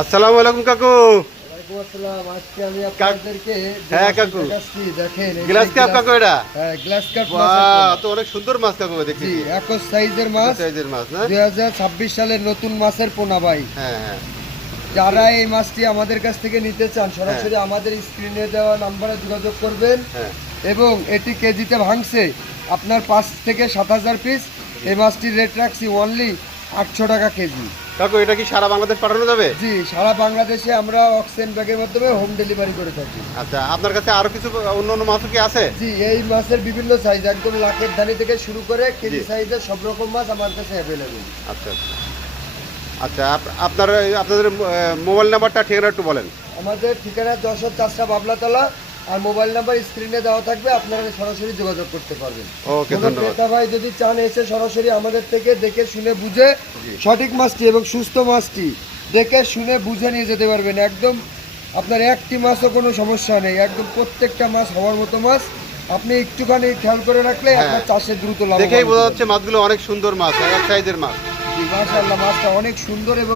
আসসালামু আলাইকুম কাকু। ওয়ালাইকুম আসসালাম। আজকে আমি আপনাদেরকে হ্যাঁ কাকু, দেখাচ্ছি, দেখেন গ্লাস কাপ কাকু, এটা গ্লাস কাপ মাছ। বাহ, তো অনেক সুন্দর মাছ কাকু দেখছি। জি, একই সাইজের মাছ, সাইজের মাছ না? 2026 সালের নতুন মাছের পোনা ভাই। হ্যাঁ হ্যাঁ যারা এই মাছটি আমাদের কাছ থেকে নিতে চান সরাসরি আমাদের স্ক্রিনে দেওয়া নম্বরে যোগাযোগ করবেন। হ্যাঁ। এবং এটি কেজিতে ভাঙছে আপনার 5 থেকে 7,000 পিস। এই মাছটির রেট রাখছি অনলি 800 টাকা কেজি। কাকু, এটা কি সারা বাংলাদেশ পাঠানো যাবে? জি, সারা বাংলাদেশে আমরা অক্সিজেন ব্যাগের মাধ্যমে হোম ডেলিভারি করে থাকি। আচ্ছা, আপনার কাছে আরো কিছু অন্য অন্য মাছও কি আছে? জি, এই মাছের বিভিন্ন সাইজ, একদম লাখের ধানি থেকে শুরু করে কেজি সাইজের সব রকম মাছ আমার কাছে অ্যাভেলেবল। আচ্ছা আচ্ছা আচ্ছা, আপনাদের মোবাইল নাম্বারটা, ঠিকানা একটু বলেন। আমাদের ঠিকানা যশোর চাষরা বাবলাতলা, আর মোবাইল নাম্বার স্ক্রিনে দেওয়া থাকবে, আপনারা সরাসরি যোগাযোগ করতে পারবেন। ওকে, কোনো ধন্যবাদ। ক্রেতা ভাই যদি চান এসে সরাসরি আমাদের থেকে দেখে শুনে বুঝে সঠিক মাছটি এবং সুস্থ মাছটি দেখে শুনে বুঝে নিয়ে যেতে পারবেন। একদম আপনার একটি মাছও কোনো সমস্যা নেই, একদম প্রত্যেকটা মাছ হওয়ার মতো মাছ। আপনি একটুখানি খেয়াল করে রাখলে আপনার চাষে দ্রুত লাভ। দেখেই বোঝা যাচ্ছে মাছগুলো অনেক সুন্দর মাছ, এক সাইজের মাছ। মাশাআল্লাহ, মাছটা অনেক সুন্দর এবং